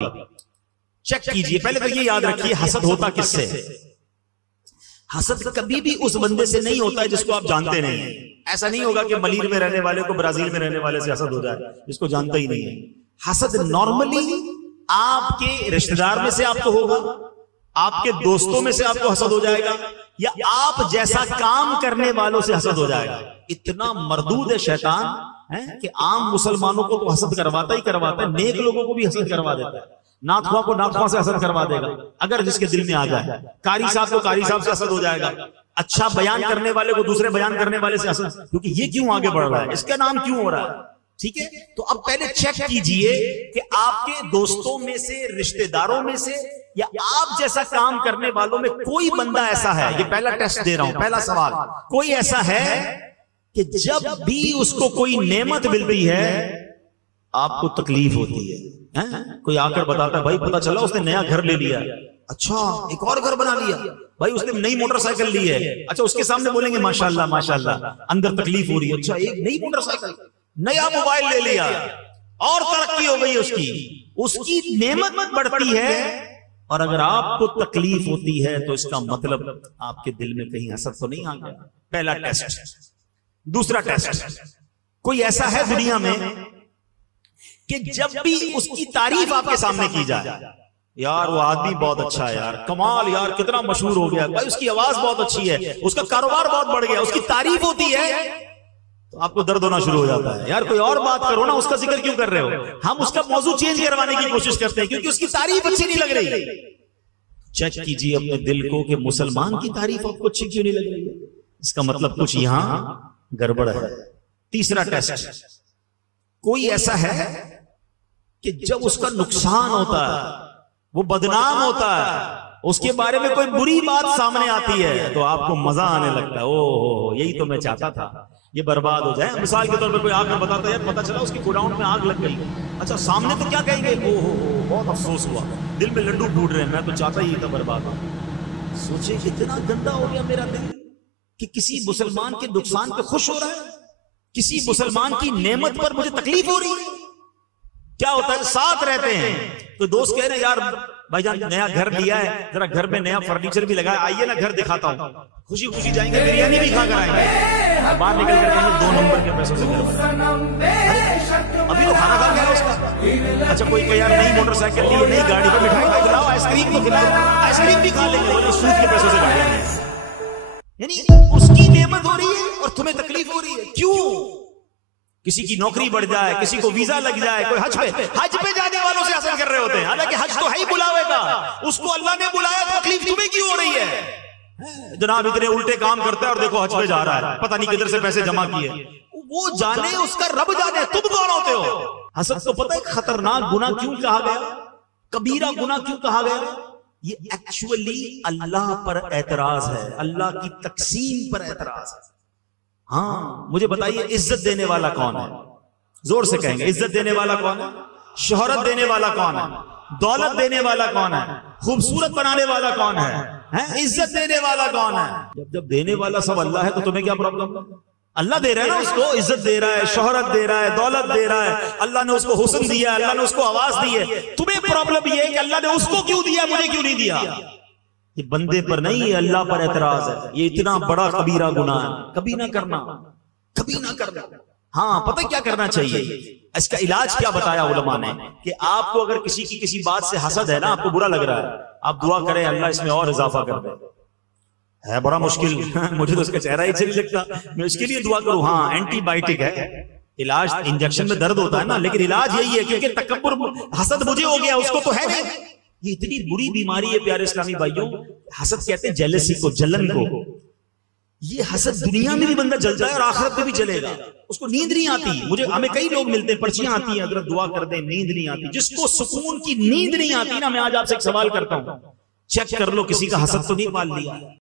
Check कीजिए। पहले तो ये याद रखिए, हसद होता किससे है? हसद कभी भी उस बंदे से नहीं होता है जिसको आप जानते नहीं है। ऐसा नहीं होगा कि मलीर में रहने वाले को ब्राजील में रहने वाले से हसद हो जाए जिसको जानता ही नहीं है। हसद नॉर्मली आपके रिश्तेदार में से आपको होगा, आपके दोस्तों में से आपको हसद हो जाएगा, या आप जैसा काम करने वालों से हसद हो जाएगा। इतना मरदूद है शैतान है कि आम मुसलमानों को तो हसद करवाता ही करवाता है, नेक लोगों को भी हसद करवा देता है। नाथुआ को नाथुआ से हसद करवा देगा अगर जिसके दिल में आ जाए। कारी साहब को कारी साहब से हसद हो जाएगा। अच्छा बयान करने वाले को दूसरे बयान करने वाले से हसद, क्योंकि ये क्यों आगे बढ़ रहा है, इसका नाम क्यों हो रहा है। ठीक है, तो अब पहले चेक कीजिए कि आपके दोस्तों में से, रिश्तेदारों में से, या आप जैसा काम करने वालों में कोई बंदा ऐसा है। ये पहला टेस्ट दे रहा हूं, पहला सवाल, कोई ऐसा है कि जब भी उसको कोई नेमत मिल रही है आपको तकलीफ होती है? कोई आकर बताता है भाई पता चला उसने नया घर ले लिया, अच्छा एक और घर बना लिया, भाई उसने नई मोटरसाइकिल ली है, अच्छा उसके सामने बोलेंगे माशाल्लाह माशाल्लाह, अंदर तकलीफ हो रही है, अच्छा एक नई मोटरसाइकिल, नया मोबाइल ले लिया और तरक्की हो गई उसकी नेमत बढ़ती है। और अगर आपको तकलीफ होती है तो इसका मतलब आपके दिल में कहीं हसद तो नहीं आ गया। पहला टेस्ट। दूसरा टेस्ट, कोई ऐसा है दुनिया में कि जब भी उसकी तारीफ आपके सामने की जाए, यार वो आदमी बहुत अच्छा है, यार कमाल, यार कितना मशहूर हो गया, भाई उसकी आवाज बहुत अच्छी है, उसका कारोबार बहुत बढ़ गया, उसकी तारीफ होती है तो आपको दर्द होना शुरू हो जाता है। यार कोई और बात करो ना, उसका जिक्र क्यों कर रहे हो? हम उसका मौजू चेंज करवाने की कोशिश करते हैं क्योंकि उसकी तारीफ अच्छी नहीं लग रही। चेक कीजिए अपने दिल को कि मुसलमान की तारीफ आपको अच्छी क्यों नहीं लग रही है, इसका मतलब कुछ यहां गड़बड़ है। तीसरा टेस्ट, कोई ऐसा है कि जब उसका नुकसान होता है, वो बदनाम होता है, उसके बारे में कोई बुरी बात सामने आती है तो आपको मजा आने लगता है, ओहो यही तो मैं चाहता था, ये बर्बाद हो जाए। मिसाल के तौर पे कोई आकर बताता है यार पता चला उसकी गोडाउन में आग लग गई, अच्छा सामने तो क्या कहेंगे, ओहो बहुत अफसोस हुआ, दिल में लड्डू फूट रहे हैं, मैं तो चाहता ही था बर्बाद हो। सोचे कितना गंदा हो गया मेरा दिल कि किसी मुसलमान के नुकसान पे खुश हो रहा है, किसी मुसलमान की नेमत पर मुझे तकलीफ हो रही है। क्या होता है, साथ रहते हैं तो दोस्त कह रहे हैं यार भाईजान नया घर लिया है, जरा घर में नया फर्नीचर भी लगाया, आइए ना घर दिखाता हूँ, खुशी खुशी जाएंगे, बिरयानी भी खा कर आएंगे, बाहर निकल कर कहेंगे 2 नंबर के पैसों से घर बना, अभी तो खाना खा गया उसका। अच्छा कोई कहे यार नई मोटरसाइकिल ली, नई गाड़ी पर मिठाई खिलाओ, आइसक्रीम तो खिलाओ, आइसक्रीम भी खा लेंगे, बोले सूद के पैसों से खा लेंगे। यानी उसकी नेमत हो रही है और तुम्हें तकलीफ हो रही है, क्यों? किसी की नौकरी बढ़ जाए, किसी को वीजा लग जाए, कोई हज पे जाने वालों से हसद कर रहे होते हैं, हालांकि हज तो है ही बुलावे का, उसको अल्लाह ने बुलाया, तकलीफ तुम्हें क्यों हो रही है? जनाब इतने उल्टे काम करता है और देखो हज पे जा रहा है, पता नहीं किधर से पैसे जमा किए, वो जाने, उसका रब जाने, तुम कौन होते हो? हसद तो पता है खतरनाक गुनाह क्यों कहा गया, कबीरा गुनाह क्यों कहा गया? ये एक्चुअली अल्लाह पर एतराज है, अल्लाह की तकसीम पर एतराज है। हाँ मुझे बताइए इज्जत देने वाला कौन है? जोर से कहेंगे, इज्जत देने वाला कौन है? शोहरत देने वाला कौन है? दौलत देने वाला कौन है? खूबसूरत बनाने वाला कौन है? इज्जत देने वाला कौन है? जब देने वाला सब अल्लाह है तो तुम्हें क्या प्रॉब्लम? अल्लाह दे रहा है ना उसको, इज्जत दे रहा है, शोहरत दे रहा है, दौलत दे रहा है, अल्लाह ने उसको हुस्न दिया, अल्लाह ने उसको आवाज दी है। तुम्हें प्रॉब्लम ये है कि अल्लाह ने उसको क्यों दिया, मुझे क्यों नहीं दिया? ये बंदे पर नहीं, ये अल्लाह पर एतराज है। ये इतना बड़ा कबीरा गुनाह है, कभी ना करना, कभी ना करना। हाँ पता क्या करना चाहिए, इसका इलाज क्या बताया उलमा ने कि आपको अगर किसी की किसी बात से हसद है ना, आपको बुरा लग रहा है, आप दुआ करें अल्लाह इसमें और इजाफा कर दे। है बड़ा मुश्किल मुझे तो उसका चेहरा ही अच्छा नहीं लगता, मैं उसके लिए दुआ करूं। हाँ एंटीबायोटिक है, इलाज इंजेक्शन में दर्द होता है ना, लेकिन इलाज यही है क्योंकि तकब्बुर हसद मुझे हो गया, उसको तो है नहीं। ये इतनी बुरी बीमारी है प्यारे इस्लामी भाइयों, हसद कहते हैं जेलसी को, जलन को। ये हसद दुनिया में भी बंदा जलता है और आखिरत में भी जलेगा, उसको नींद नहीं आती। हमें कई लोग मिलते हैं, पर्चियां आती हैं, हजरत दुआ कर दे, नींद नहीं आती। जिसको सुकून की नींद नहीं आती ना, मैं आज आपसे एक सवाल करता हूं, चेक कर लो किसी का हसद तो नहीं पाल लिया।